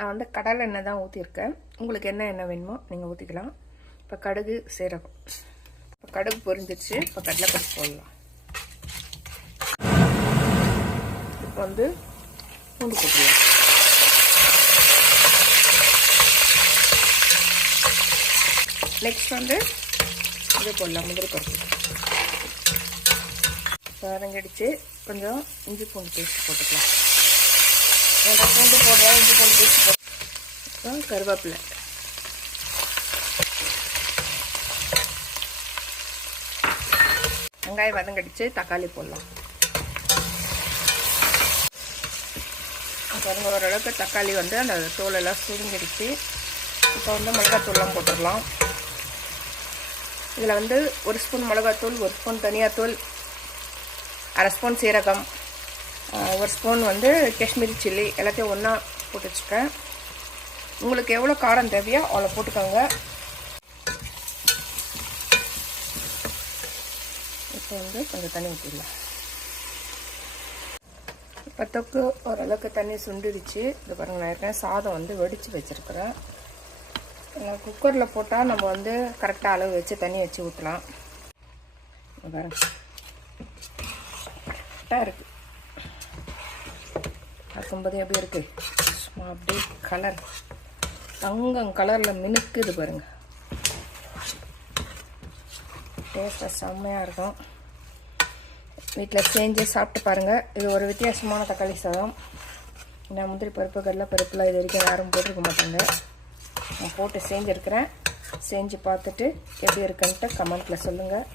நான் வந்து கடலை எண்ணெய் தான் ஊற்றிருக்கேன். உங்களுக்கு என்ன எண்ணெய் வேணுமோ நீங்கள் ஊற்றிக்கலாம். இப்போ கடுகு சீரகம், இப்போ கடுகு பொரிஞ்சிடுச்சு. இப்போ கடலைப்பருப்பு போடலாம். இப்போ வந்து பூண்டு போட்டுக்கலாம். நெக்ஸ்ட் வந்து இது போடலாம், முந்திரி பருப்பு. வதங்கிடுச்சு. கொஞ்சம் இஞ்சி பூண்டு பேஸ்ட் போட்டுக்கலாம். பூண்டு போடுறேன், இஞ்சி பூண்டு பேஸ்ட் போட்டு அப்புறம் கருவேப்பிலை, வெங்காயம் வதங்கிடுச்சு. தக்காளி போடலாம். பாருங்க, ஓரளவுக்கு தக்காளி வந்து அந்த தோலெல்லாம் சுருங்கிடுச்சு. இப்போ வந்து மிளகாத்தூள்லாம் போட்டுடலாம். இதில் வந்து 1 ஸ்பூன் மிளகாத்தூள், 1 ஸ்பூன் தனியாத்தூள், 1/2 ஸ்பூன் சீரகம், 1 ஸ்பூன் வந்து காஷ்மீரி சில்லி எல்லாத்தையும் ஒன்றா போட்டு வச்சுருக்கேன். உங்களுக்கு எவ்வளோ காரம் தேவையோ அவ்வளோ போட்டுக்கோங்க. இப்போ வந்து கொஞ்சம் தண்ணி ஊற்றிடலாம். இப்போ தொக்கு ஓரளவுக்கு தண்ணி சுண்டிடுச்சு. இது பாருங்கள், நான் ஏற்கனவே சாதம் வந்து வடித்து வச்சுருக்குறேன். குக்கரில் போட்டால் நம்ம வந்து கரெக்டாக அளவு வச்சு தண்ணி வச்சு ஊற்றலாம். பாருங்க, கரெக்டாக இருக்குது. பார்க்கும்போது எப்படி இருக்குது, சும்மா அப்படியே கலர் தங்கம் கலரில் மினுக்குது பாருங்க. டேஸ்ட்டாக செம்மையாக இருக்கும். வீட்டில் செஞ்சு சாப்பிட்டு பாருங்கள். இது ஒரு வித்தியாசமான தக்காளி சாதம். நான் முந்திரி பருப்பு, கடலை பருப்புலாம் இது வரைக்கும் யாரும் போட்டிருக்க மாட்டாங்க. நான் போட்டு செஞ்சுருக்கிறேன். செஞ்சு பார்த்துட்டு எப்படி இருக்குன்ட்டு கமெண்ட்டில் சொல்லுங்கள்.